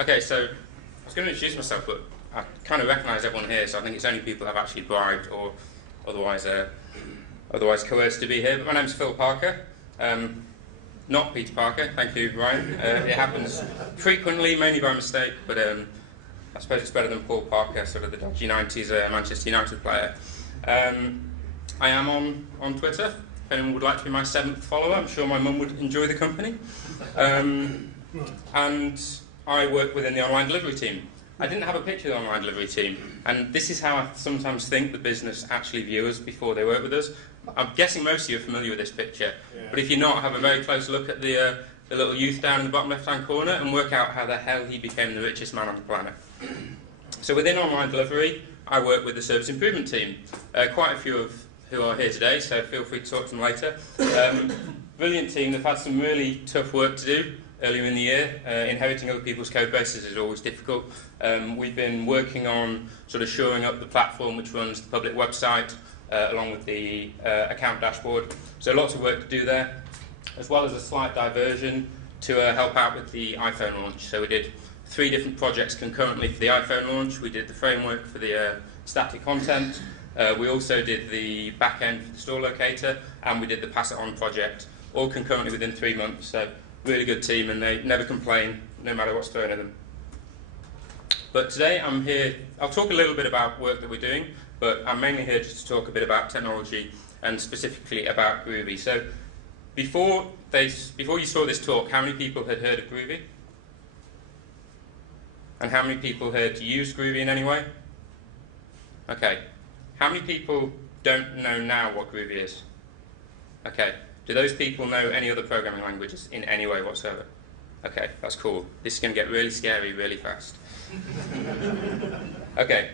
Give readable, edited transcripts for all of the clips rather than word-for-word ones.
Okay, so I was going to introduce myself, but I kind of recognise everyone here, so I think it's only people I've actually bribed or otherwise coerced to be here. But my name's Phil Parker, not Peter Parker. Thank you, Ryan. It happens frequently, mainly by mistake, but I suppose it's better than Paul Parker, sort of the dodgy 90s Manchester United player. I am on Twitter. If anyone would like to be my 7th follower, I'm sure my mum would enjoy the company. And I work within the online delivery team. I didn't have a picture of the online delivery team, and this is how I sometimes think the business actually view us before they work with us. I'm guessing most of you are familiar with this picture, but if you're not, have a very close look at the little youth down in the bottom left-hand corner and work out how the hell he became the richest man on the planet. So within online delivery, I work with the service improvement team. Quite a few of who are here today, so feel free to talk to them later. Brilliant team. They've had some really tough work to do earlier in the year. Inheriting other people's code bases is always difficult. We've been working on sort of shoring up the platform which runs the public website along with the account dashboard. So lots of work to do there, as well as a slight diversion to help out with the iPhone launch. So we did 3 different projects concurrently for the iPhone launch. We did the framework for the static content. We also did the back end for the store locator, and we did the pass it on project, all concurrently within 3 months. So really good team, and they never complain, no matter what's thrown at them. But today I'm here, I'll talk a little bit about work that we're doing, but I'm mainly here just to talk a bit about technology and specifically about Groovy. So before you saw this talk, how many people had heard of Groovy? And how many people had used Groovy in any way? Okay. How many people don't know now what Groovy is? Okay. Do those people know any other programming languages in any way whatsoever? Okay, that's cool. This is going to get really scary really fast. Okay.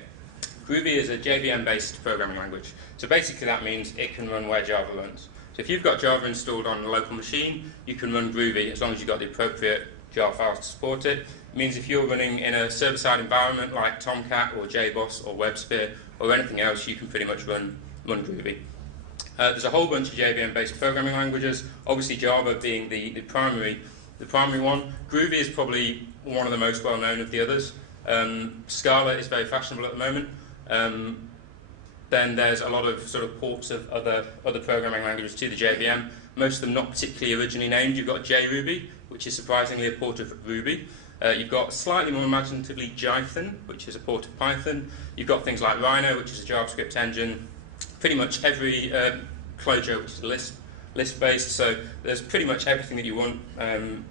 Groovy is a JVM-based programming language. So basically that means it can run where Java runs. So if you've got Java installed on a local machine, you can run Groovy as long as you've got the appropriate Java files to support it. It means if you're running in a server-side environment like Tomcat or JBoss or WebSphere or anything else, you can pretty much run Groovy. There's a whole bunch of JVM-based programming languages, obviously Java being the primary one. Groovy is probably one of the most well-known of the others. Scala is very fashionable at the moment. Then there's a lot of sort of ports of other programming languages to the JVM, most of them not particularly originally named. You've got JRuby, which is surprisingly a port of Ruby. You've got slightly more imaginatively Jython, which is a port of Python. You've got things like Rhino, which is a JavaScript engine. Pretty much every Clojure, which is Lisp-based, so there's pretty much everything that you want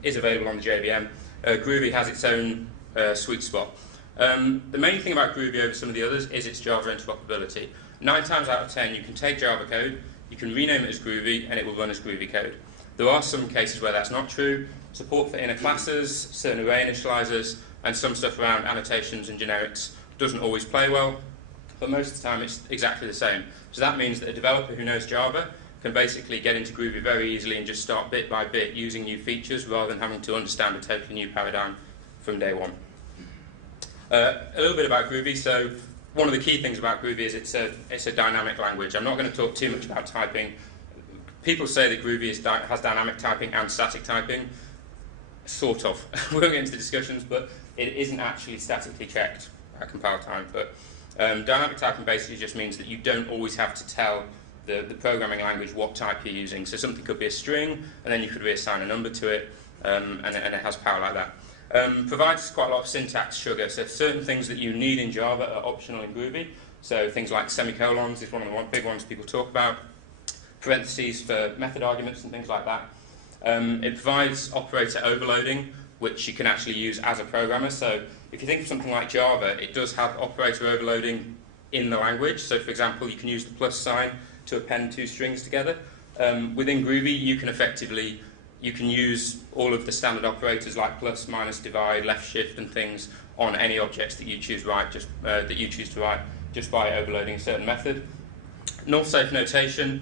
is available on the JVM. Groovy has its own sweet spot. The main thing about Groovy over some of the others is its Java interoperability. 9 times out of 10, you can take Java code, you can rename it as Groovy, and it will run as Groovy code. There are some cases where that's not true. Support for inner classes, certain array initializers, and some stuff around annotations and generics doesn't always play well, but most of the time it's exactly the same. So that means that a developer who knows Java can basically get into Groovy very easily and just start bit by bit using new features rather than having to understand a totally new paradigm from day one. A little bit about Groovy. So one of the key things about Groovy is it's a dynamic language. I'm not going to talk too much about typing. People say that Groovy has dynamic typing and static typing. Sort of. We won't get into the discussions, but it isn't actually statically checked at compile time. But dynamic typing basically just means that you don't always have to tell the programming language what type you're using. So something could be a string, and then you could reassign a number to it, and it has power like that. Provides quite a lot of syntax sugar, so certain things that you need in Java are optional in Groovy. So things like semicolons is one of the big ones people talk about. Parentheses for method arguments and things like that. It provides operator overloading, which you can actually use as a programmer. So if you think of something like Java, it does have operator overloading in the language. So for example, you can use the plus sign to append 2 strings together. Within Groovy, you can use all of the standard operators like plus, minus, divide, left shift, and things on any objects that you choose to write just by overloading a certain method. Null-safe notation.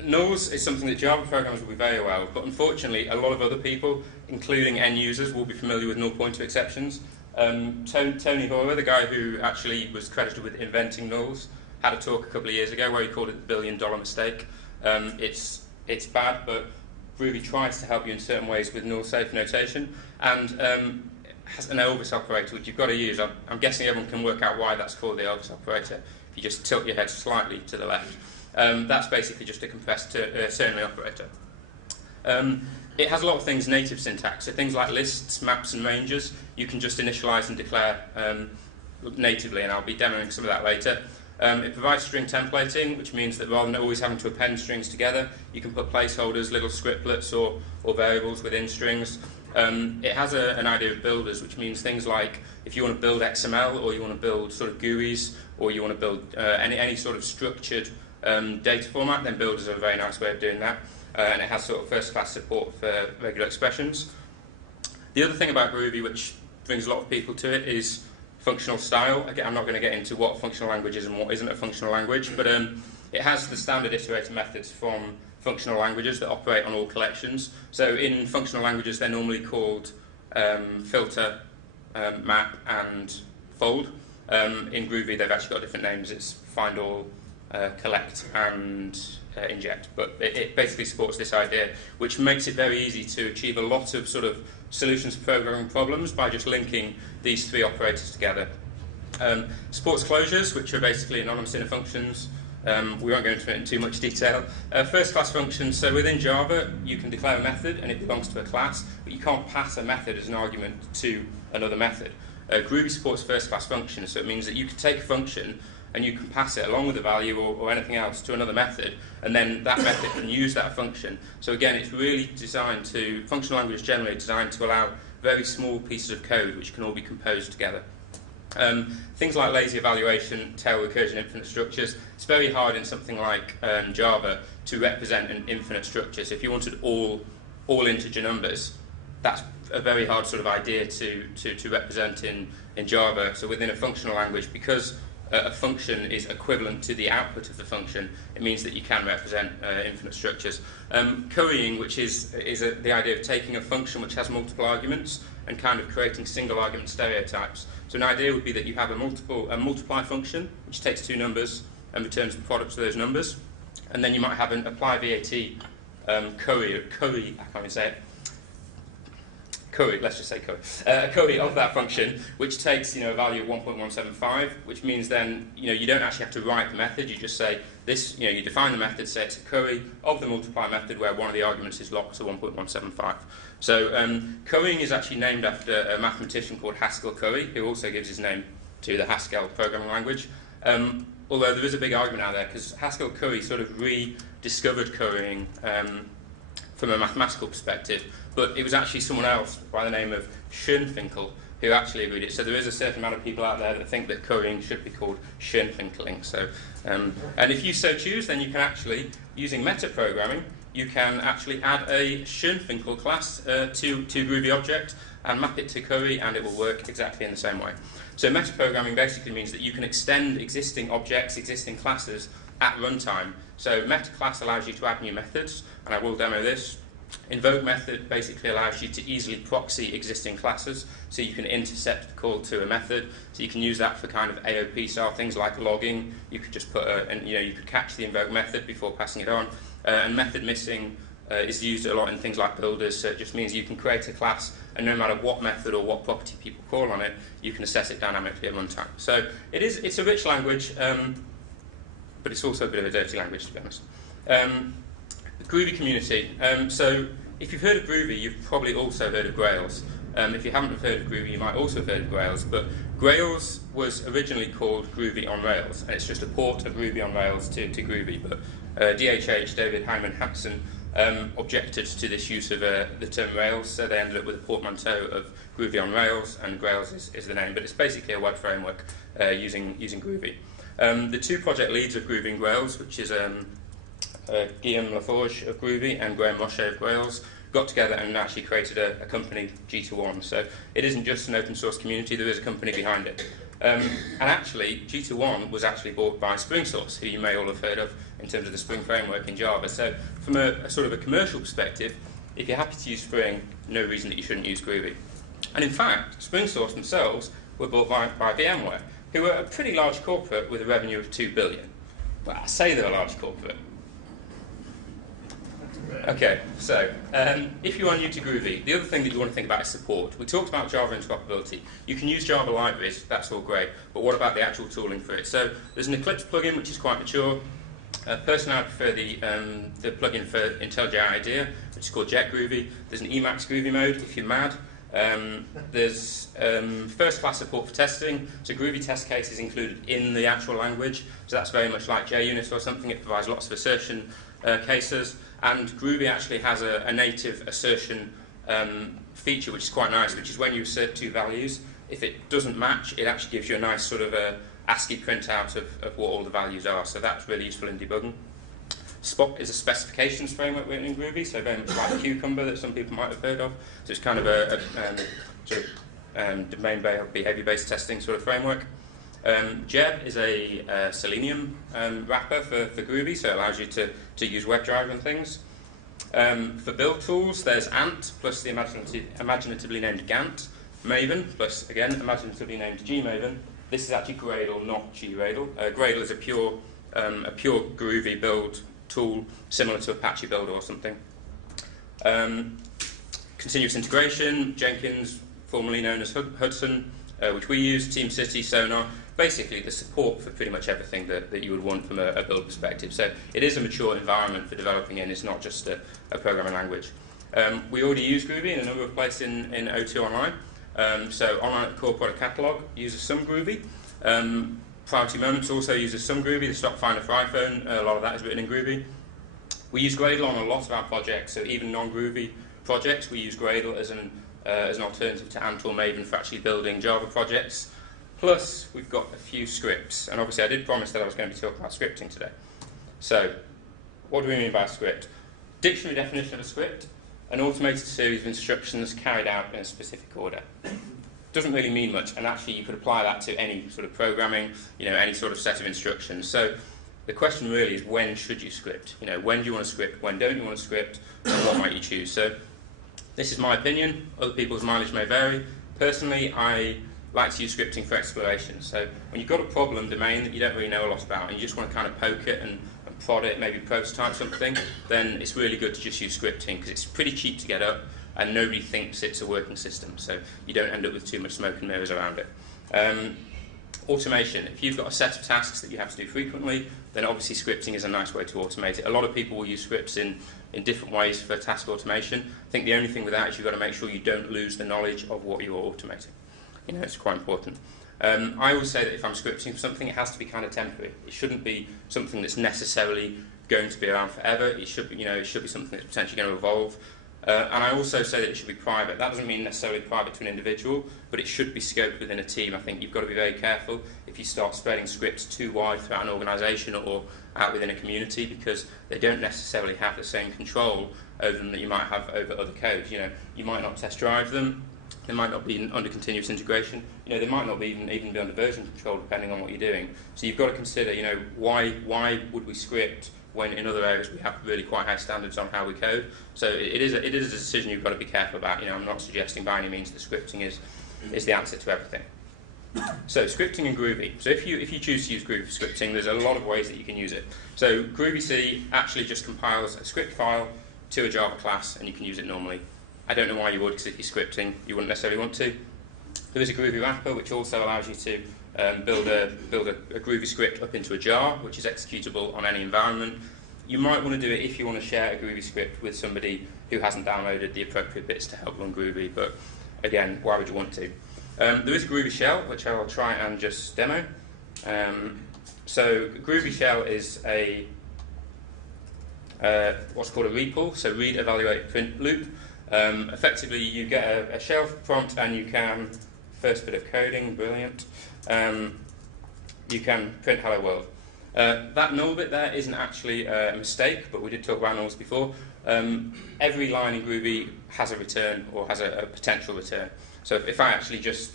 Nulls is something that Java programmers will be very well, but unfortunately, a lot of other people, including end users, will be familiar with null pointer exceptions. Tony Hoare, the guy who actually was credited with inventing nulls, had a talk a couple of years ago where he called it the $1 billion mistake. It's bad, but Groovy tries to help you in certain ways with null-safe notation, and has an Elvis operator, which you've got to use. I'm guessing everyone can work out why that's called the Elvis operator. If you just tilt your head slightly to the left. That's basically just a compressed ternary operator. It has a lot of things native syntax, so things like lists, maps and ranges, you can just initialize and declare natively, and I'll be demoing some of that later. It provides string templating, which means that rather than always having to append strings together, you can put placeholders, little scriptlets or variables within strings. It has an idea of builders, which means things like if you want to build XML, or you want to build sort of GUIs, or you want to build any sort of structured data format, then builders are a very nice way of doing that. And it has sort of first-class support for regular expressions. The other thing about Groovy, which brings a lot of people to it, is functional style. Again, I'm not going to get into what a functional language is and what isn't a functional language, but it has the standard iterator methods from functional languages that operate on all collections. So in functional languages, they're normally called filter, map, and fold. In Groovy, they've actually got different names. It's find all, collect, and inject, but it basically supports this idea, which makes it very easy to achieve a lot of sort of solutions to programming problems by just linking these three operators together. Supports closures, which are basically anonymous inner functions. We won't go into it in too much detail. First class functions, so within Java you can declare a method and it belongs to a class, but you can't pass a method as an argument to another method. Groovy supports first class functions, so it means that you can take a function and you can pass it along with a value or anything else to another method, and then that method can use that function. So again, it's really designed to, functional language generally designed to allow very small pieces of code which can all be composed together. Things like lazy evaluation, tail recursion, infinite structures, it's very hard in something like Java to represent an infinite structure. So if you wanted all integer numbers, that's a very hard sort of idea to represent in Java. So within a functional language, because a function is equivalent to the output of the function, it means that you can represent infinite structures. Currying, which is the idea of taking a function which has multiple arguments and kind of creating single argument stereotypes. So an idea would be that you have a multiply function which takes two numbers and returns the product of those numbers, and then you might have an apply VAT curry, I can't even say it. Curry, let's just say curry. A curry of that function, which takes a value of 1.175, which means then you don't actually have to write the method. You just say this. You define the method, say it's a curry of the multiply method where one of the arguments is locked to 1.175. So currying is actually named after a mathematician called Haskell Curry, who also gives his name to the Haskell programming language. Although there is a big argument out there because Haskell Curry sort of rediscovered currying from a mathematical perspective, but it was actually someone else by the name of Schoenfinkel who actually agreed it. So there is a certain amount of people out there that think that currying should be called Schoenfinkeling. So, and if you so choose, then you can actually, using metaprogramming, you can actually add a Schoenfinkel class to Groovy object and map it to curry, and it will work exactly in the same way. So metaprogramming basically means that you can extend existing objects, existing classes at runtime. So meta class allows you to add new methods, and I will demo this. Invoke method basically allows you to easily proxy existing classes, so you can intercept the call to a method. So you can use that for kind of AOP style things like logging. You could just put you could catch the invoke method before passing it on. And method missing is used a lot in things like builders. So it just means you can create a class, and no matter what method or what property people call on it, you can assess it dynamically at runtime. So it's a rich language, but it's also a bit of a dirty language, to be honest. The Groovy community. So if you've heard of Groovy, you've probably also heard of Grails. If you haven't heard of Groovy, you might also have heard of Grails. But Grails was originally called Groovy on Rails, and it's just a port of Groovy on Rails to Groovy. But DHH, David Heinemann Haxon, objected to this use of the term Rails, so they ended up with a portmanteau of Groovy on Rails, and Grails is the name. But it's basically a web framework using Groovy. The two project leads of Groovy and Grails, which is Guillaume Laforge of Groovy and Graham Roche of Grails, got together and actually created a company, G21. So it isn't just an open source community, there is a company behind it. And actually, G21 was actually bought by SpringSource, who you may all have heard of in terms of the Spring framework in Java. So from a sort of a commercial perspective, if you're happy to use Spring, no reason that you shouldn't use Groovy. And in fact, SpringSource themselves were bought by VMware, who were a pretty large corporate with a revenue of $2 billion. Well, I say they're a large corporate. Okay, so if you are new to Groovy, the other thing that you want to think about is support. We talked about Java interoperability. You can use Java libraries, that's all great, but what about the actual tooling for it? So there's an Eclipse plugin which is quite mature. Personally, I prefer the plugin for IntelliJ IDEA, which is called Jet Groovy. There's an Emacs Groovy mode if you're mad. There's first-class support for testing, so Groovy test case is included in the actual language, so that's very much like JUnit or something. It provides lots of assertion cases, and Groovy actually has a native assertion feature which is quite nice, which is when you assert two values, if it doesn't match, it actually gives you a nice sort of ASCII printout of what all the values are, so that's really useful in debugging. Spot is a specifications framework written in Groovy, so very much like Cucumber that some people might have heard of. So it's kind of a sort of domain-based, behavior-based testing sort of framework. Jeb is a Selenium wrapper for Groovy, so it allows you to use WebDriver and things. For build tools, there's Ant plus the imaginatively named Gantt, Maven plus, again, imaginatively named Gmaven. This is actually Gradle, not Gradle. Gradle is a pure Groovy build tool, similar to Apache Builder or something. Continuous integration, Jenkins, formerly known as Hudson, which we use, TeamCity, Sonar, basically the support for pretty much everything that you would want from a build perspective. So it is a mature environment for developing in, it's not just a programming language. We already use Groovy in a number of places in O2 Online. So Online at the Core Product Catalog uses some Groovy. Priority Moments also uses some Groovy. The Stock Finder for iPhone, a lot of that is written in Groovy. We use Gradle on a lot of our projects, so even non-Groovy projects, we use Gradle as an alternative to Ant or Maven for actually building Java projects. Plus, we've got a few scripts, and obviously I did promise that I was going to be talking about scripting today. So, what do we mean by a script? Dictionary definition of a script: an automated series of instructions carried out in a specific order. Doesn't really mean much, and actually you could apply that to any sort of programming, any sort of set of instructions. So the question really is, when should you script? When do you want to script? When don't you want to script? And what might you choose? So this is my opinion. Other people's mileage may vary. Personally, I like to use scripting for exploration. So when you've got a problem domain that you don't really know a lot about, and you just want to kind of poke it and prod it, maybe prototype something, then it's really good to just use scripting because it's pretty cheap to get up, and nobody thinks it's a working system, so you don't end up with too much smoke and mirrors around it. Automation. If you've got a set of tasks that you have to do frequently, then obviously scripting is a nice way to automate it. A lot of people will use scripts in different ways for task automation. I think the only thing with that is you've got to make sure you don't lose the knowledge of what you're automating. It's quite important. I always say that if I'm scripting for something, it has to be kind of temporary. It shouldn't be something that's necessarily going to be around forever. It should be, it should be something that's potentially going to evolve. And I also say that it should be private. That doesn't mean necessarily private to an individual, but it should be scoped within a team. I think you've got to be very careful if you start spreading scripts too wide throughout an organisation or out within a community, because they don't necessarily have the same control over them that you might have over other code. You might not test drive them. They might not be under continuous integration. They might not be even be under version control, depending on what you're doing. So you've got to consider, why would we script when in other areas we have really quite high standards on how we code. So it is a decision you've got to be careful about. I'm not suggesting by any means that scripting is the answer to everything. So scripting in Groovy. So if you choose to use Groovy for scripting, there's a lot of ways that you can use it. So Groovy C actually just compiles a script file to a Java class, and you can use it normally. I don't know why you would, because if you're scripting, you wouldn't necessarily want to. There is a Groovy wrapper, which also allows you to build a Groovy script up into a jar, which is executable on any environment. You might want to do it if you want to share a Groovy script with somebody who hasn't downloaded the appropriate bits to help run Groovy, but again, why would you want to? There is a Groovy shell, which I will try and just demo. So Groovy shell is a what's called a REPL, so read, evaluate, print loop. Effectively, you get a shell prompt, and you can, first bit of coding, brilliant, you can print hello world. That null bit there isn't actually a mistake, but we did talk about nulls before. Every line in Groovy has a return, or has a potential return. So if I actually just,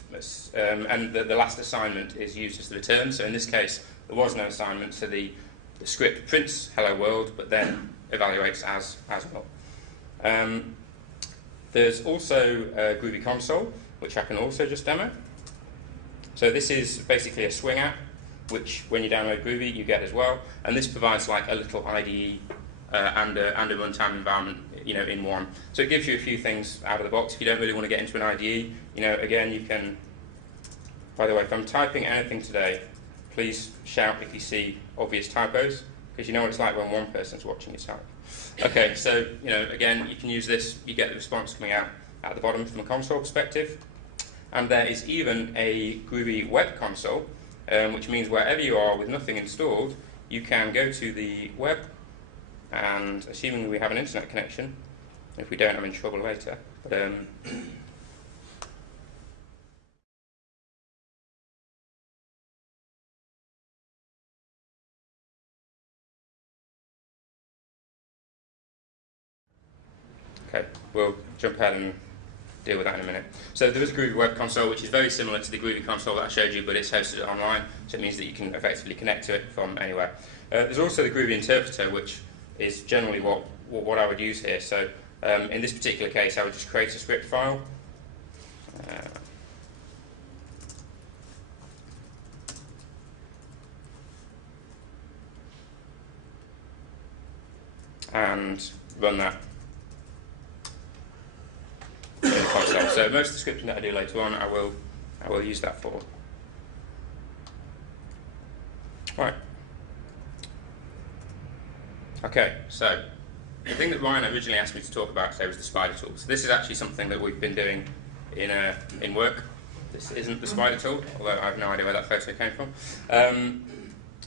and the last assignment is used as the return, so in this case there was no assignment, so the script prints hello world, but then evaluates as null. There's also Groovy console, which I can also just demo. So this is basically a Swing app, which when you download Groovy you get as well, and this provides like a little IDE and a runtime environment, in one. So it gives you a few things out of the box. If you don't really want to get into an IDE, again, you can. By the way, if I'm typing anything today, please shout if you see obvious typos, because you know what it's like when one person's watching you type. Okay, so again, you can use this. You get the response coming out at the bottom from a console perspective, and there is even a Groovy web console, which means wherever you are with nothing installed, you can go to the web, and assuming we have an internet connection, if we don't, I'm in trouble later. But okay, we'll jump ahead and deal with that in a minute. So there is a Groovy web console, which is very similar to the Groovy console that I showed you, but it's hosted online, so it means that you can effectively connect to it from anywhere. There's also the Groovy interpreter, which is generally what I would use here. So in this particular case, I would just create a script file. And run that in the console. So most of the scripting that I do later on, I will use that for. Right. Okay, so the thing that Ryan originally asked me to talk about today was the spider tool. So this is actually something that we've been doing in work. This isn't the spider tool, although I have no idea where that photo came from.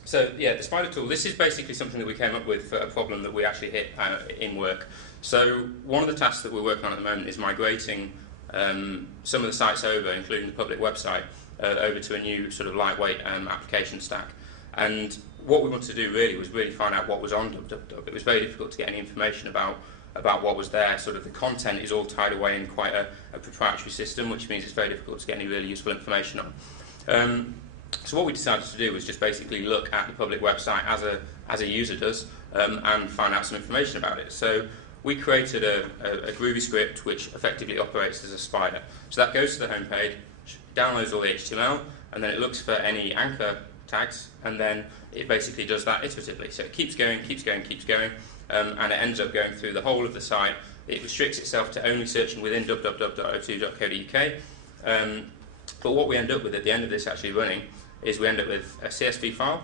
So yeah, the spider tool, this is basically something that we came up with for a problem that we actually hit in work. So one of the tasks that we're working on at the moment is migrating some of the sites over, including the public website, over to a new sort of lightweight application stack. And what we wanted to do really was find out what was on www. It was very difficult to get any information about what was there. Sort of the content is all tied away in quite a proprietary system, which means it's very difficult to get any really useful information on. So what we decided to do was just basically look at the public website as a user does and find out some information about it. So we created a Groovy script which effectively operates as a spider. So that goes to the home page, downloads all the HTML, and then it looks for any anchor tags, and then it basically does that iteratively. So it keeps going, and it ends up going through the whole of the site. It restricts itself to only searching within www.o2.co.uk. But what we end up with at the end of this actually running is we end up with a CSV file,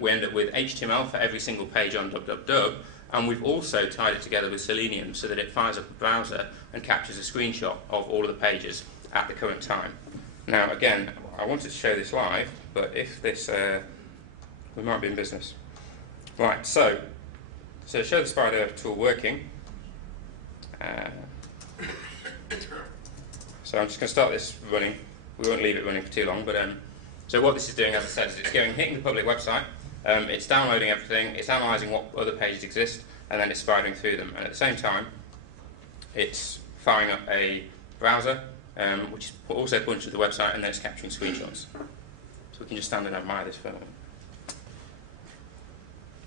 we end up with HTML for every single page on www, and we've also tied it together with Selenium so that it fires up a browser and captures a screenshot of all of the pages at the current time. Now again, I wanted to show this live, but if this, we might be in business. Right, so to show the spider tool working, so I'm just going to start this running. We won't leave it running for too long, but so what this is doing, as I said, is it's hitting the public website, it's downloading everything, it's analysing what other pages exist, and then it's spidering through them. And at the same time, it's firing up a browser, which is also pointing to the website, and then it's capturing screenshots. So we can just stand and admire this for a moment.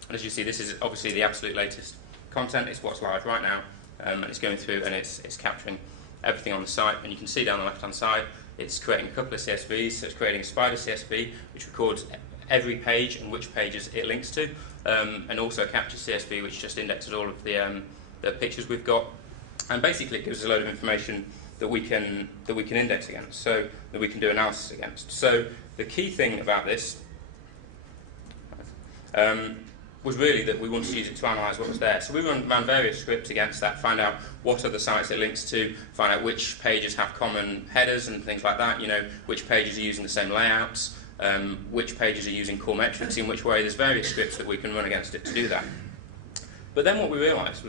And as you see, this is obviously the absolute latest content. It's what's live right now, and it's going through and it's capturing everything on the site. And you can see down the left-hand side, it's creating a couple of CSVs. So it's creating a spider CSV, which records every page and which pages it links to, and also a capture CSV, which just indexes all of the pictures we've got. And basically, it gives us a load of information that we can index against, so that we can do analysis against. So the key thing about this was really that we wanted to use it to analyse what was there. So we ran various scripts against that, find out what other sites it links to, find out which pages have common headers and things like that, which pages are using the same layouts, which pages are using core metrics in which way. There's various scripts that we can run against it to do that. But then what we realised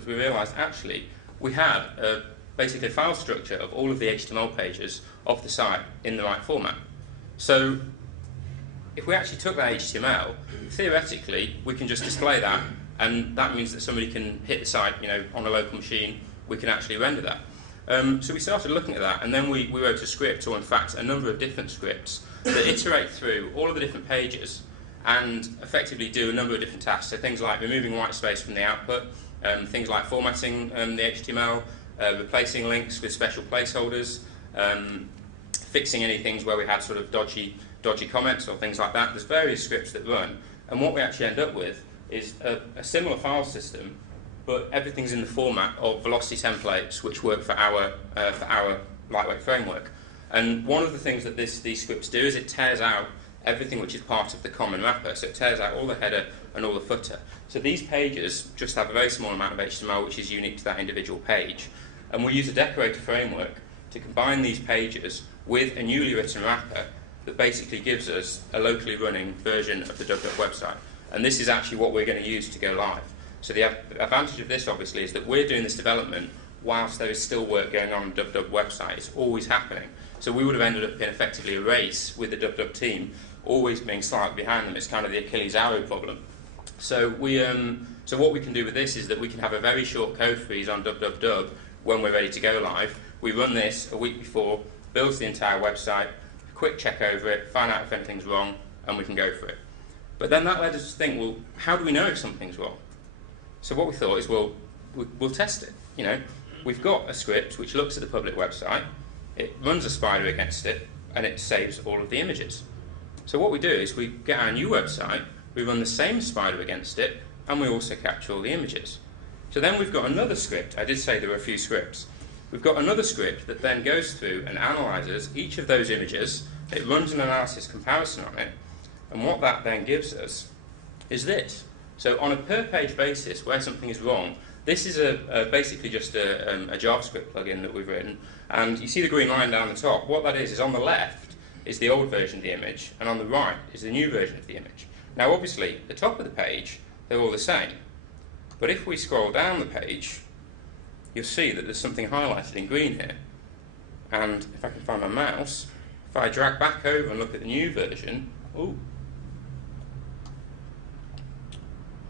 actually we had basically a file structure of all of the HTML pages of the site in the right format. So if we actually took that HTML, theoretically we can just display that, and that means that somebody can hit the site, on a local machine. We can actually render that. So we started looking at that, and then we wrote a script, or in fact a number of different scripts, that iterate through all of the different pages and effectively do a number of different tasks. So things like removing white space from the output, things like formatting the HTML, replacing links with special placeholders, fixing any things where we had sort of dodgy comments or things like that. There's various scripts that run, and what we actually end up with is a similar file system but everything's in the format of velocity templates which work for our lightweight framework. And one of the things that these scripts do is it tears out everything which is part of the common wrapper. So it tears out all the header and all the footer. So these pages just have a very small amount of HTML which is unique to that individual page. And we use a decorator framework to combine these pages with a newly written wrapper that basically gives us a locally running version of the DubDub website. And this is actually what we're going to use to go live. So the advantage of this, obviously, is that we're doing this development whilst there is still work going on the DubDub website. It's always happening. So we would have ended up in effectively a race with the DubDub team, always being slightly behind them. It's kind of the Achilles arrow problem. So what we can do with this is that we can have a very short code freeze on DubDub when we're ready to go live. We run this a week before, builds the entire website, quick check over it, find out if anything's wrong, and we can go for it. But then that led us to think, well, how do we know if something's wrong? So what we thought is, well, we'll test it. You know, we've got a script which looks at the public website, it runs a spider against it, and it saves all of the images. So what we do is we get our new website, we run the same spider against it, and we also capture all the images. So then we've got another script. I did say there were a few scripts. We've got another script that then goes through and analyses each of those images. It runs an analysis comparison on it, and what that then gives us is this. So on a per-page basis, where something is wrong, this is basically just a JavaScript plugin that we've written, and you see the green line down the top. What that is on the left is the old version of the image, and on the right is the new version of the image. Now obviously, the top of the page, they're all the same. But if we scroll down the page, you'll see that there's something highlighted in green here. And if I can find my mouse, if I drag back over and look at the new version, ooh,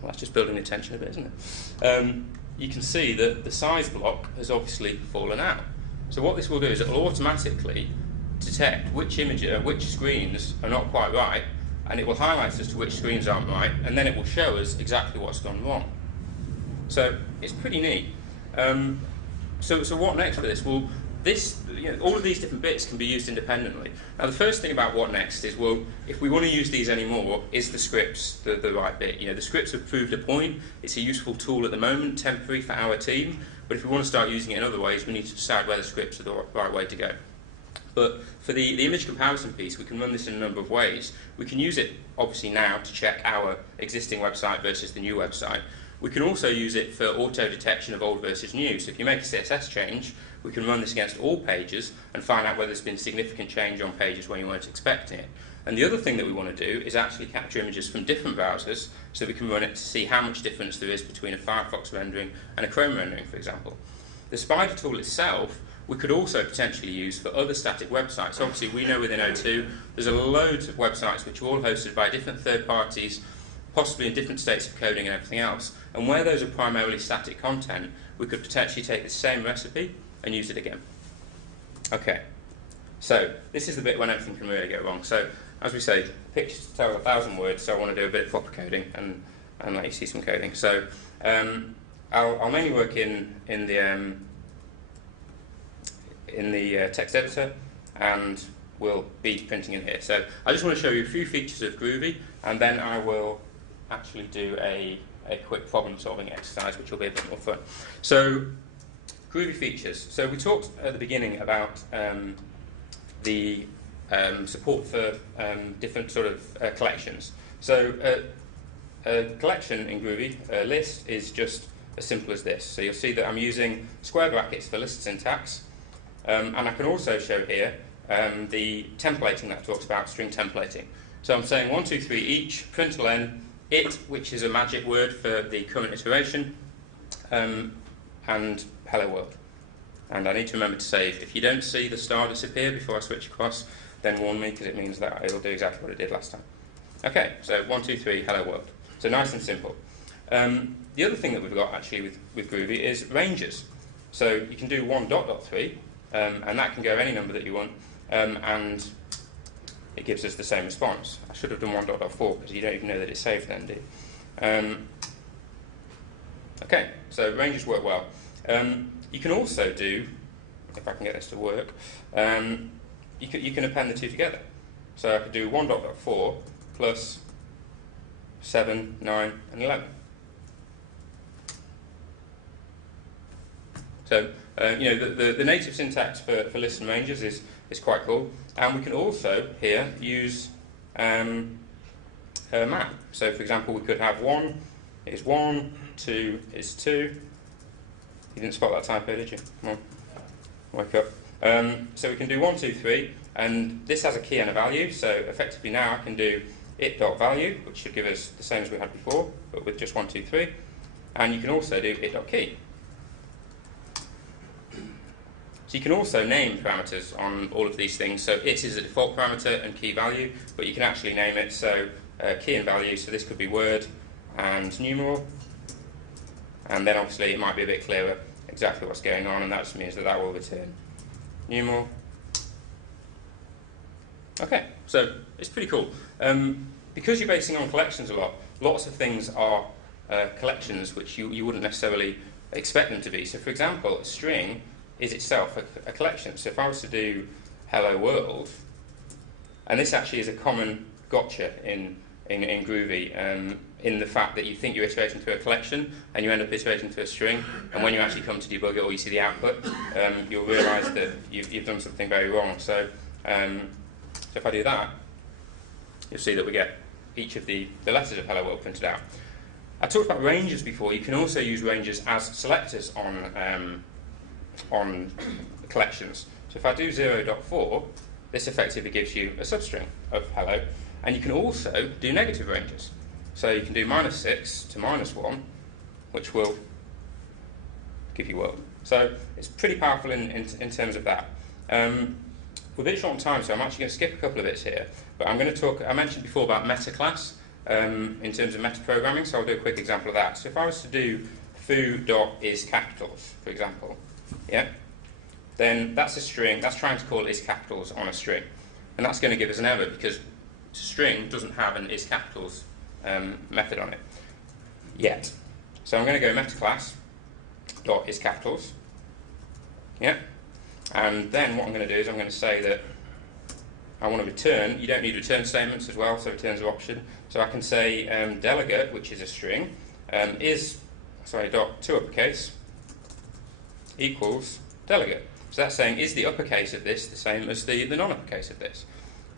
well, that's just building the attention a bit, isn't it? You can see that the size block has obviously fallen out. So what this will do is it will automatically detect which screens are not quite right, and it will highlight as to which screens aren't right, and then it will show us exactly what's gone wrong. So it's pretty neat. So what next for this? Well, all of these different bits can be used independently. Now the first thing about what next is, well, if we want to use these anymore, is the scripts the right bit? You know, the scripts have proved a point. It's a useful tool at the moment, temporary for our team. But if we want to start using it in other ways, we need to decide whether scripts are the right way to go. But for the image comparison piece, we can run this in a number of ways. We can use it, obviously, now to check our existing website versus the new website. We can also use it for auto-detection of old versus new. So if you make a CSS change, we can run this against all pages and find out whether there's been significant change on pages when you weren't expecting it. And the other thing that we want to do is actually capture images from different browsers so that we can run it to see how much difference there is between a Firefox rendering and a Chrome rendering, for example. The spider tool itself we could also potentially use for other static websites. Obviously, we know within O2 there's a loads of websites which are all hosted by different third parties, possibly in different states of coding and everything else. And where those are primarily static content, we could potentially take the same recipe and use it again. Okay, so this is the bit when everything can really go wrong. So, as we say, pictures tell 1,000 words, so I want to do a bit of proper coding and let you see some coding. So, I'll mainly work in the text editor, and we'll be printing in here. So I just want to show you a few features of Groovy, and then I will actually do a quick problem-solving exercise, which will be a bit more fun. So Groovy features. So we talked at the beginning about the support for different sort of collections. So a collection in Groovy, a list, is just as simple as this. So you'll see that I'm using square brackets for list syntax. And I can also show here the templating that talks about string templating. So I'm saying 1, 2, 3 each, println it, which is a magic word for the current iteration, and hello world. And I need to remember to save. If you don't see the star disappear before I switch across, then warn me, because it means that it will do exactly what it did last time. Okay, so 1, 2, 3, hello world. So nice and simple. The other thing that we've got actually with Groovy is ranges. So you can do 1.3, and that can go any number that you want, and it gives us the same response. I should have done 1.4 because you don't even know that it's saved then, do you? Okay, so ranges work well. You can also do, if I can get this to work, you can append the two together. So I could do 1.4 plus 7, 9, and 11. So the native syntax for lists and ranges is quite cool, and we can also here use a map. So for example, we could have 1 is 1, 2 is 2. You didn't spot that typo, did you? Come on, wake up. So we can do 1, 2, 3, and this has a key and a value. So effectively now I can do it.value, which should give us the same as we had before, but with just 1, 2, 3. And you can also do it.key. So you can also name parameters on all of these things. So it is a default parameter and key value, but you can actually name it. So key and value, so this could be word and numeral. And then obviously it might be a bit clearer exactly what's going on, and that just means that that will return numeral. Okay, so it's pretty cool. Because you're basing on collections a lot, lots of things are collections which you wouldn't necessarily expect them to be. So for example, a string is itself a collection. So if I was to do hello world, and this actually is a common gotcha in Groovy, in the fact that you think you're iterating through a collection and you end up iterating through a string, and when you actually come to debug it or you see the output, you'll realise that you've done something very wrong. So if I do that, you'll see that we get each of the letters of hello world printed out. I talked about ranges before. You can also use ranges as selectors on collections. So if I do 0.4, this effectively gives you a substring of hello, and you can also do negative ranges. So you can do -6 to -1, which will give you world. So it's pretty powerful in terms of that. We're a bit short on time, so I'm actually going to skip a couple of bits here. But I'm going to talk, I mentioned before about meta class in terms of meta programming, so I'll do a quick example of that. So if I was to do foo.isCapitals, for example, yeah, then that's a string, that's trying to call isCapitals on a string. And that's going to give us an error because string doesn't have an isCapitals method on it yet. So I'm going to go meta class dot isCapitals, yeah, and then what I'm going to do is I'm going to say that I want to return. You don't need return statements as well, so returns are option. So I can say delegate, which is a string, dot to uppercase equals delegate. So that's saying, is the uppercase of this the same as the non-uppercase of this?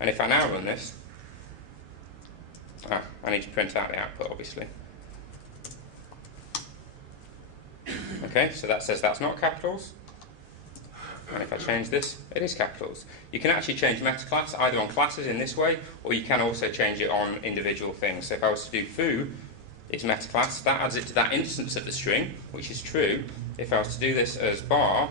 And if I now run this, I need to print out the output, obviously. Okay, so that says that's not capitals. And if I change this, it is capitals. You can actually change meta class either on classes in this way, or you can also change it on individual things. So if I was to do foo, it's meta class, that adds it to that instance of the string, which is true. If I was to do this as bar,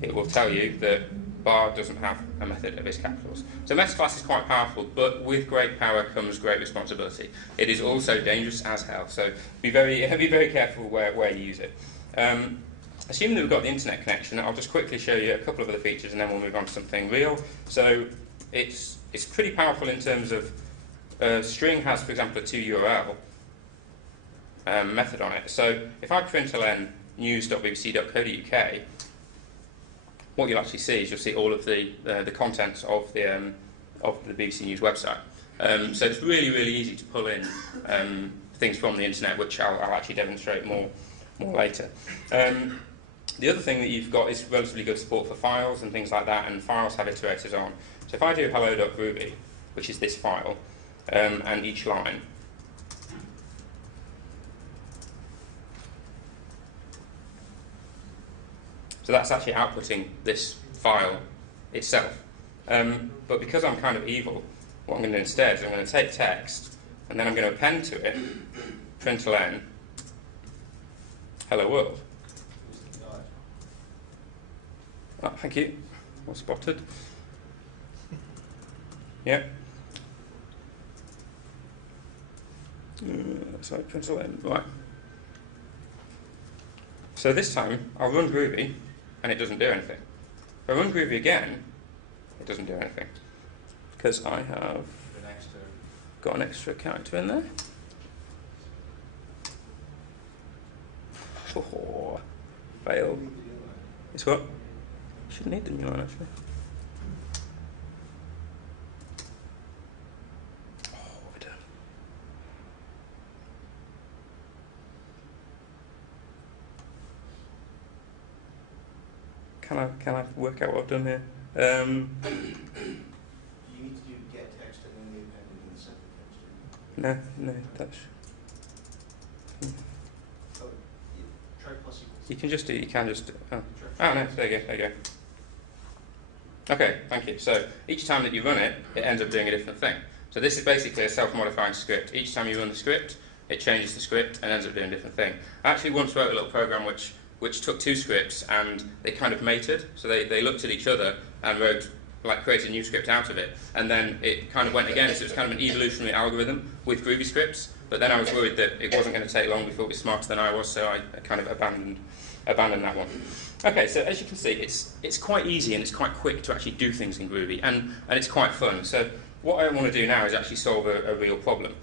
it will tell you that bar doesn't have a method of isCapitals. So meta class is quite powerful, but with great power comes great responsibility. It is also dangerous as hell, so be very careful where you use it. Assuming that we've got the internet connection, I'll just quickly show you a couple of other features and then we'll move on to something real. So it's pretty powerful in terms of string has, for example, a toURL method on it. So if I println news.bbc.co.uk, what you'll actually see is you'll see all of the contents of the BBC News website. So it's really easy to pull in things from the internet, which I'll actually demonstrate more later. The other thing that you've got is relatively good support for files and things like that, and files have iterators on. So if I do hello.groovy, which is this file, and each line, so that's actually outputting this file itself. But because I'm kind of evil, what I'm going to do instead is I'm going to take text, and then I'm going to append to it println hello world. Oh, thank you. Well spotted. Yeah. Sorry, println. Right. So this time I'll run Groovy, and it doesn't do anything. If I run Groovy again, it doesn't do anything because I have got an extra character in there. Oh, fail. It's what? Shouldn't need the new one actually. Oh, what have we done? can I work out what I've done here? You need to do get text and then the appended in the separate text. No, that's. Oh, try plus equals. You can just oh. Try Oh no, there you go. Okay, thank you. So each time that you run it, it ends up doing a different thing. So this is basically a self-modifying script. Each time you run the script, it changes the script and ends up doing a different thing. I actually once wrote a little program which took two scripts and they kind of mated. So they looked at each other and created a new script out of it. And then it kind of went again. So it was kind of an evolutionary algorithm with Groovy scripts. But then I was worried that it wasn't going to take long before it was smarter than I was, so I kind of abandoned that one. Okay, so as you can see, it's quite easy and it's quite quick to actually do things in Groovy, and it's quite fun. So what I want to do now is actually solve a real problem.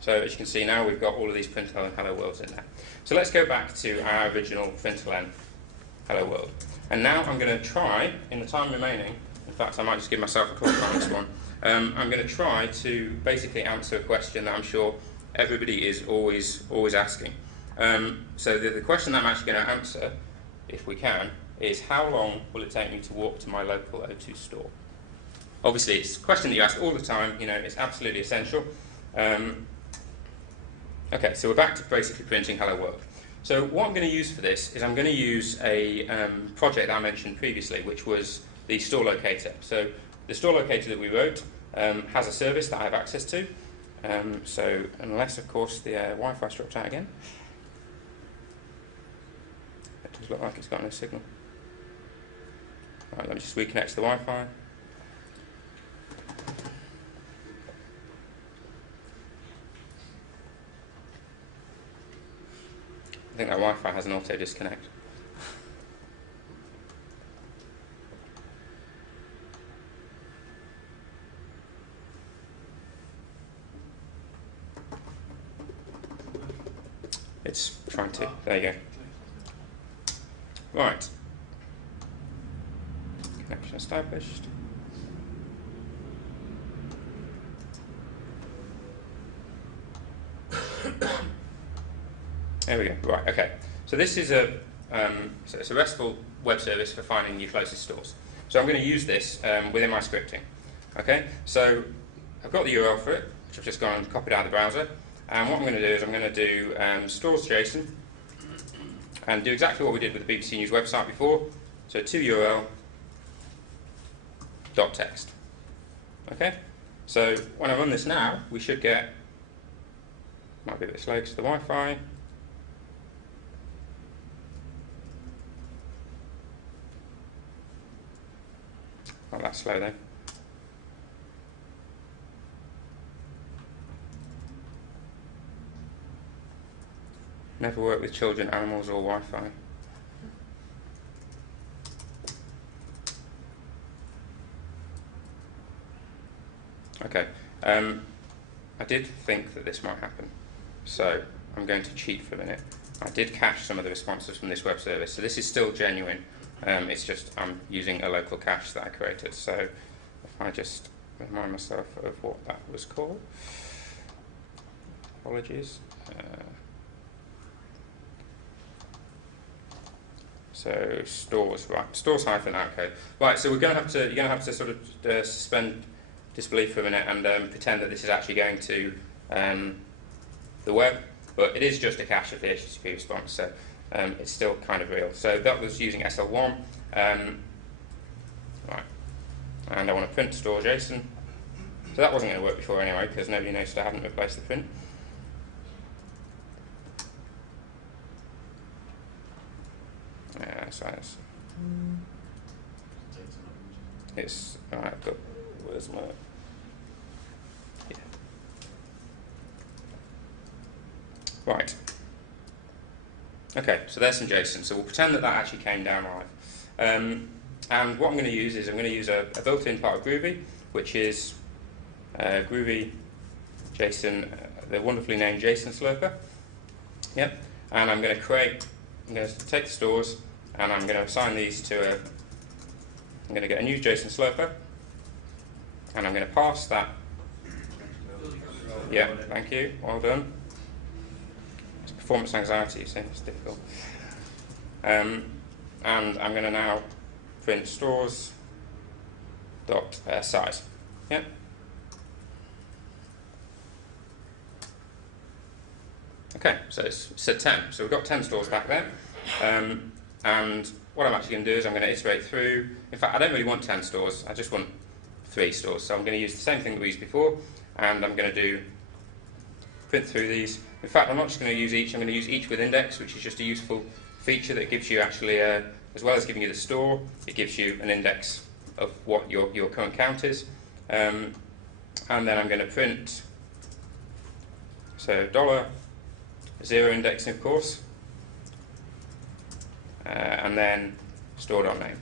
So as you can see now, we've got all of these println and hello worlds in there. So let's go back to our original println hello world. And now I'm going to try, in the time remaining, in fact I might just give myself a clock on this one, I'm going to try to basically answer a question that I'm sure everybody is always asking. So the question that I'm actually going to answer, if we can, is how long will it take me to walk to my local O2 store? Obviously, it's a question that you ask all the time. You know, it's absolutely essential. Okay, so we're back to basically printing Hello World. So what I'm going to use for this is I'm going to use a project that I mentioned previously, which was the store locator. So the store locator that we wrote has a service that I have access to. So unless, of course, the Wi-Fi dropped out again. It does look like it's got no signal. Right, let me just reconnect to the Wi-Fi. I think that Wi-Fi has an auto disconnect. It's trying to. There you go. Right. Connection established. There we go. Right. Okay. So this is so it's a RESTful web service for finding your closest stores. So I'm going to use this within my scripting. Okay. So I've got the URL for it, which I've just gone and copied out of the browser. And what I'm going to do is I'm going to do stores.json and do exactly what we did with the BBC News website before. So to URL .text. Okay. So when I run this now, we should get, might be a bit slow because of the Wi-Fi. Not that slow though. Never work with children, animals or Wi-Fi. Okay, I did think that this might happen, so I'm going to cheat for a minute. I did cache some of the responses from this web service, so this is still genuine. It's just I'm using a local cache that I created. So if I just remind myself of what that was called. Apologies. So stores, right? Stores hyphen outcode. Right. So you're going to have to sort of suspend disbelief for a minute and pretend that this is actually going to the web, but it is just a cache of the HTTP response. So it's still kind of real. So that was using SL1. Right. And I want to print store.json. So that wasn't going to work before anyway, because nobody noticed I hadn't replaced the print. So it's alright. I've got, where's my? Yeah. Right. Okay, so there's some JSON. So we'll pretend that actually came down live. And what I'm going to use is I'm going to use a built-in part of Groovy, which is Groovy JSON, the wonderfully named JSON Slurper. Yep. And I'm going to take the stores, and I'm going to assign these to I'm going to get a new JSON Slurper, and I'm going to pass that. Yeah, thank you. Well done. It's performance anxiety, you see, it's difficult. and I'm going to now print stores dot size. Yep. Okay, so it's set 10. So we've got 10 stores back there. And what I'm actually going to do is I'm going to iterate through. In fact, I don't really want 10 stores. I just want 3 stores. So I'm going to use the same thing that we used before, and I'm going to do print through these. In fact, I'm not just going to use each. I'm going to use each with index, which is just a useful feature that gives you actually, as well as giving you the store, it gives you an index of what your current count is. And then I'm going to print, so $0 indexing, of course, and then store.name.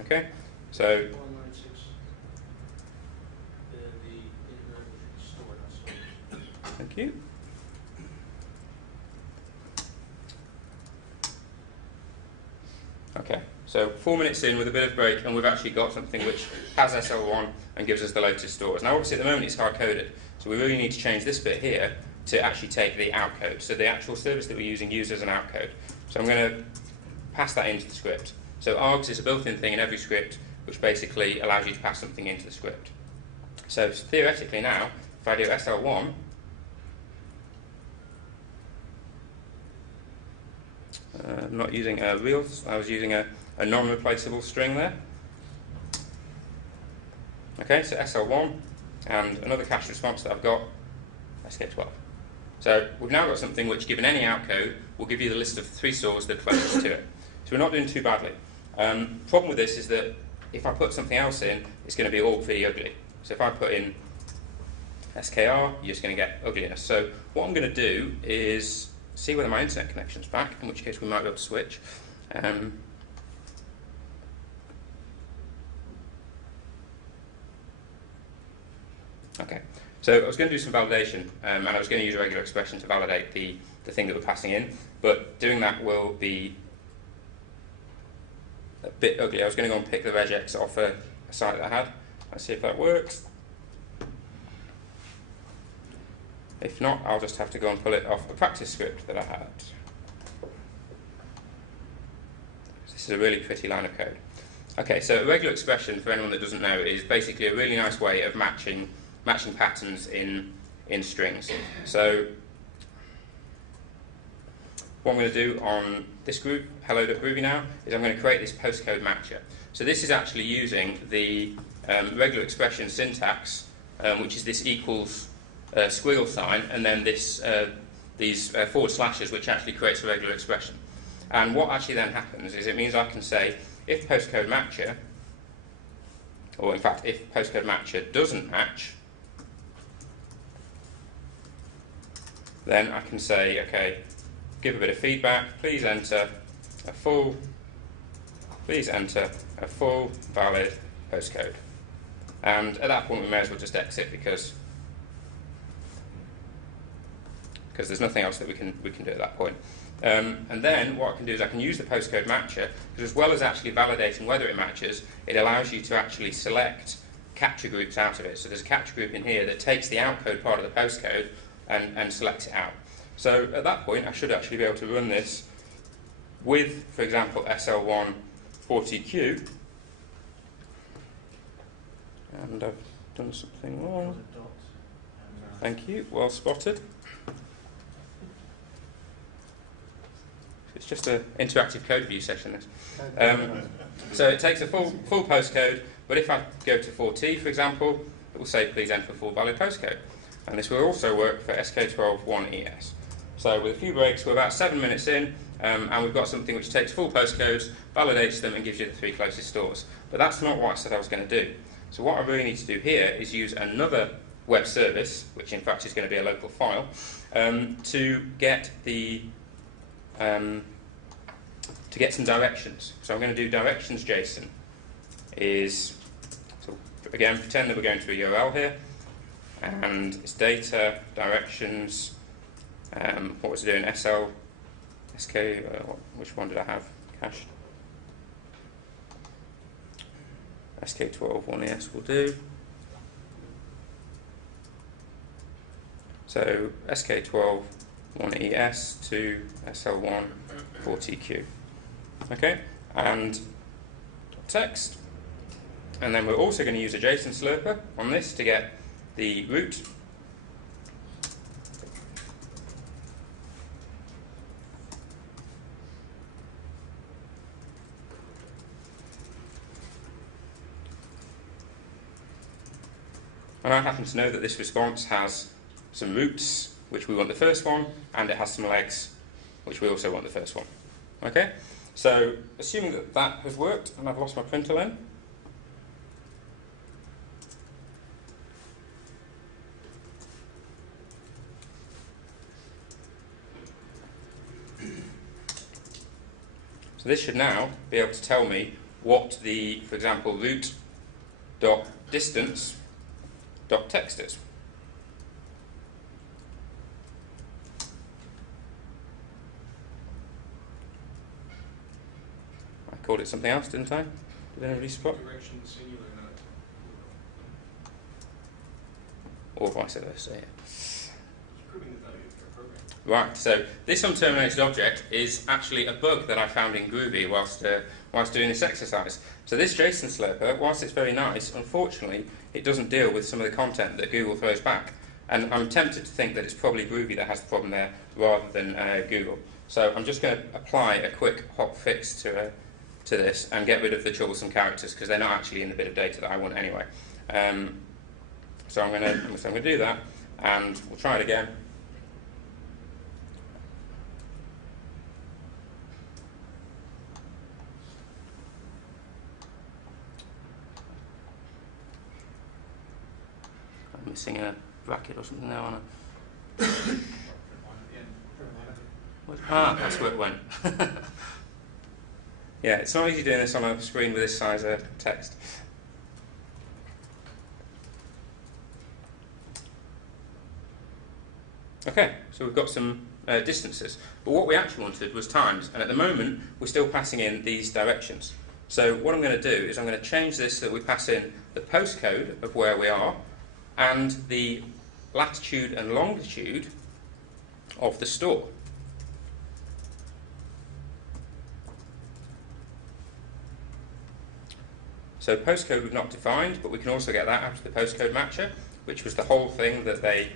Okay, so 196. The store. thank you. Okay, so 4 minutes in with a bit of break, and we've actually got something which has SL1 and gives us the latest stores. Now, obviously, at the moment it's hard-coded, so we really need to change this bit here to actually take the outcode. So the actual service that we're using uses an outcode. So I'm going to pass that into the script. So args is a built-in thing in every script, which basically allows you to pass something into the script. So theoretically now, if I do SL1, I'm not using a real, I was using a non-replaceable string there. Okay, so SL1, and another cache response that I've got, SK12. So we've now got something which, given any outcode, will give you the list of 3 stores that are closest to it. So we're not doing too badly. Problem with this is that if I put something else in, it's going to be all pretty ugly. So if I put in SKR, you're just going to get ugliness. So what I'm going to do is see whether my internet connection's back, in which case we might be able to switch. Okay, so I was going to do some validation, and I was going to use a regular expression to validate the thing that we're passing in, but doing that will be a bit ugly. I was going to go and pick the regex off a site that I had. Let's see if that works. If not, I'll just have to go and pull it off a practice script that I had. This is a really pretty line of code. Okay, so a regular expression, for anyone that doesn't know, is basically a really nice way of matching patterns in strings. So what I'm going to do on this group, hello.groovy now, is I'm going to create this postcode matcher. So this is actually using the regular expression syntax, which is this equals squiggle sign, and then this these forward slashes, which actually creates a regular expression. And what actually then happens is it means I can say if postcode matcher, or in fact if postcode matcher doesn't match, then I can say, okay, give a bit of feedback, please enter a full valid postcode. And at that point we may as well just exit because there's nothing else that we can do at that point. And then what I can do is I can use the postcode matcher, because as well as actually validating whether it matches, it allows you to actually select capture groups out of it. So there's a capture group in here that takes the outcode part of the postcode and selects it out. So at that point I should actually be able to run this with, for example, SL1 40Q, and I've done something wrong. Thank you, well spotted. It's just an interactive code review session, this. So it takes a full postcode, but if I go to 4T, for example, it will say please enter full valid postcode. And this will also work for SK12-1ES. So with a few breaks, we're about 7 minutes in, and we've got something which takes full postcodes, validates them, and gives you the 3 closest stores. But that's not what I said I was going to do. So what I really need to do here is use another web service, which in fact is going to be a local file, to get the to get some directions. So I'm going to do directions JSON. So again, pretend that we're going to a URL here, and it's data directions. What was it doing? SK. Which one did I have cached? SK12-1ES will do. So SK12-1ES to SL1-4TQ. Okay, and text. And then we're also going to use a JSON slurper on this to get the root. And I happen to know that this response has some roots, which we want the first one, and it has some legs, which we also want the first one. Okay? So, assuming that that has worked, and I've lost my printer then. So this should now be able to tell me what the, for example, root.distance.text is. I called it something else, didn't I? Did anybody spot? Direction singular note. Or vice versa, yeah. Proving the value of your program. Right, so this unterminated object is actually a bug that I found in Groovy whilst doing this exercise. So this JSON slurper, whilst it's very nice, unfortunately it doesn't deal with some of the content that Google throws back. And I'm tempted to think that it's probably Groovy that has the problem there rather than Google. So I'm just going to apply a quick hot fix to this and get rid of the troublesome characters because they're not actually in the bit of data that I want anyway. So I'm going to do that, and we'll try it again. I'm missing a bracket or something there, aren't I? Ah, that's where it went. Yeah, it's not easy doing this on a screen with this size of text. Okay, so we've got some distances, but what we actually wanted was times, and at the moment we're still passing in these directions. So what I'm going to do is I'm going to change this so that we pass in the postcode of where we are and the latitude and longitude of the store. So postcode we've not defined, but we can also get that out of the postcode matcher, which was the whole thing that they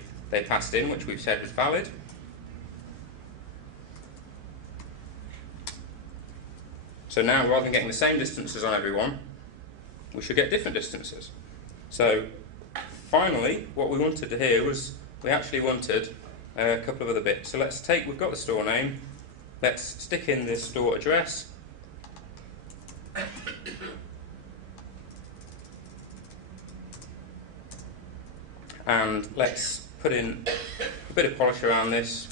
passed in, which we've said was valid. So now, rather than getting the same distances on everyone, we should get different distances. So finally, what we wanted to hear was, we actually wanted a couple of other bits. So let's take, we've got the store name, let's stick in the store address. And let's put in a bit of polish around this.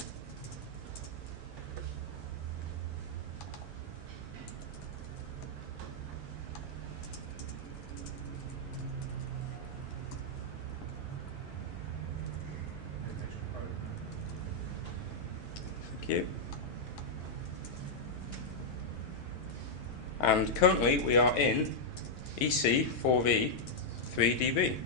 Thank you. And currently we are in EC 4v 3db.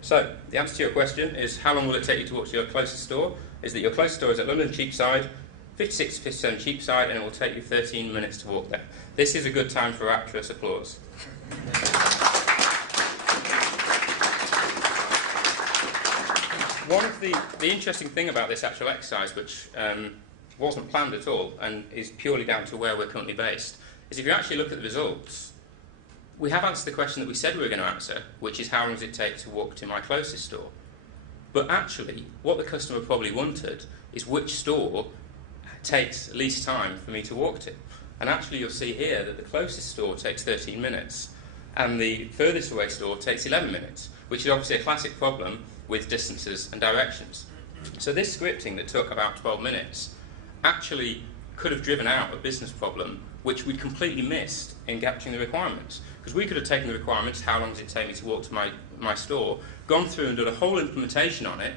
So, the answer to your question is, how long will it take you to walk to your closest store? Is that your closest store is at London Cheapside, 56 to 57 Cheapside, and it will take you 13 minutes to walk there. This is a good time for rapturous applause. One of the interesting thing about this actual exercise, which wasn't planned at all, and is purely down to where we're currently based, is if you actually look at the results, we have answered the question that we said we were going to answer, which is how long does it take to walk to my closest store? But actually, what the customer probably wanted is which store takes least time for me to walk to. And actually, you'll see here that the closest store takes 13 minutes, and the furthest away store takes 11 minutes, which is obviously a classic problem with distances and directions. So this scripting that took about 12 minutes actually could have driven out a business problem which we'd completely missed in capturing the requirements. Because we could have taken the requirements, how long does it take me to walk to my store, gone through and done a whole implementation on it,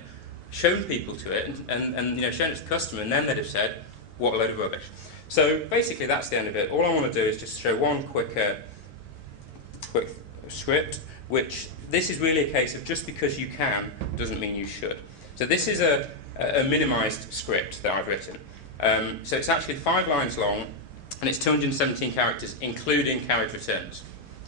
shown people to it, and you know, shown it to the customer, and then they'd have said, what a load of rubbish. So basically that's the end of it. All I want to do is just show one quick script, which this is really a case of just because you can doesn't mean you should. So this is a minimized script that I've written. So it's actually 5 lines long, and it's 217 characters, including carriage returns.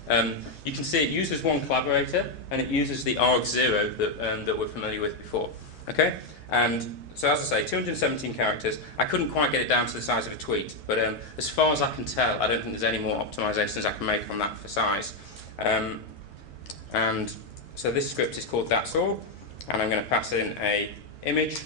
You can see it uses one collaborator, and it uses the arg0 that we're familiar with before. Okay, and so as I say, 217 characters. I couldn't quite get it down to the size of a tweet, but as far as I can tell, I don't think there's any more optimizations I can make on that for size. And so this script is called That's All, and I'm going to pass in a image